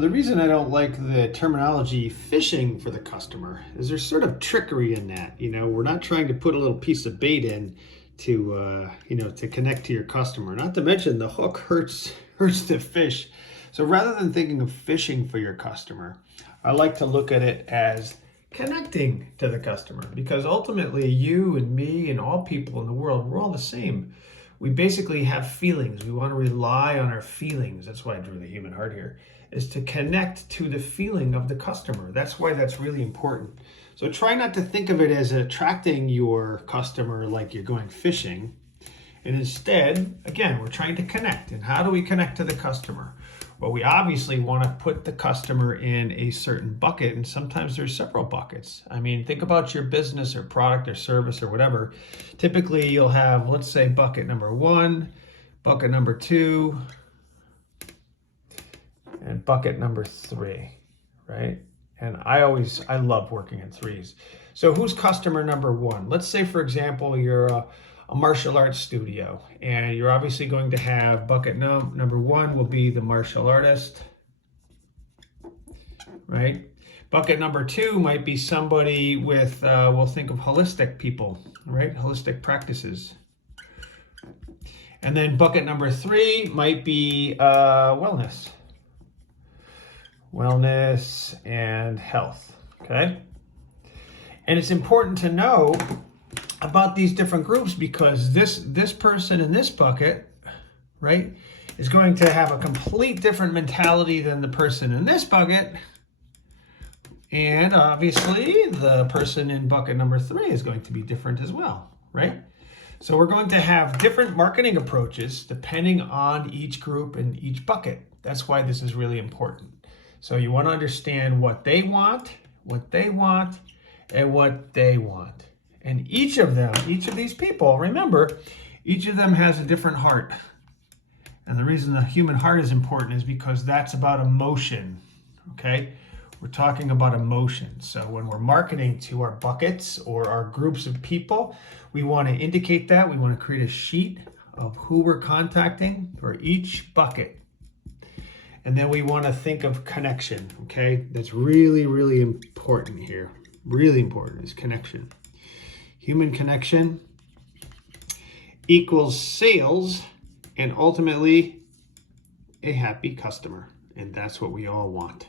The reason I don't like the terminology fishing for the customer is there's sort of trickery in that. We're not trying to put a little piece of bait in to connect to your customer. Not to mention the hook hurts the fish. So rather than thinking of fishing for your customer, I like to look at it as connecting to the customer, because ultimately you and me and all people in the world, we're all the same. We basically have feelings. We want to rely on our feelings. That's why I drew the human heart here, is to connect to the feeling of the customer. That's why that's really important. So try not to think of it as attracting your customer like you're going fishing. And instead, again, we're trying to connect. And how do we connect to the customer? Well, we obviously want to put the customer in a certain bucket, and sometimes there's several buckets. I mean, think about your business or product or service or whatever. Typically, you'll have, let's say, bucket number 1, bucket number 2, and bucket number 3, right? And I love working in threes. So who's customer number 1? Let's say, for example, you're a martial arts studio, and you're obviously going to have bucket number 1 will be the martial artist, right? Bucket number 2 might be somebody with, we'll think of holistic people, right? Holistic practices. And then bucket number 3 might be wellness and health, okay? And it's important to know about these different groups, because this person in this bucket, right, is going to have a complete different mentality than the person in this bucket. And obviously the person in bucket number 3 is going to be different as well, right? So we're going to have different marketing approaches depending on each group and each bucket. That's why this is really important. So you want to understand what they want, and what they want. And each of these people, remember, each of them has a different heart. And the reason the human heart is important is because that's about emotion, okay? We're talking about emotion. So when we're marketing to our buckets or our groups of people, we want to indicate that. We want to create a sheet of who we're contacting for each bucket. And then we want to think of connection, okay? That's really, really important here. Really important is connection. Human connection equals sales and ultimately a happy customer. And that's what we all want.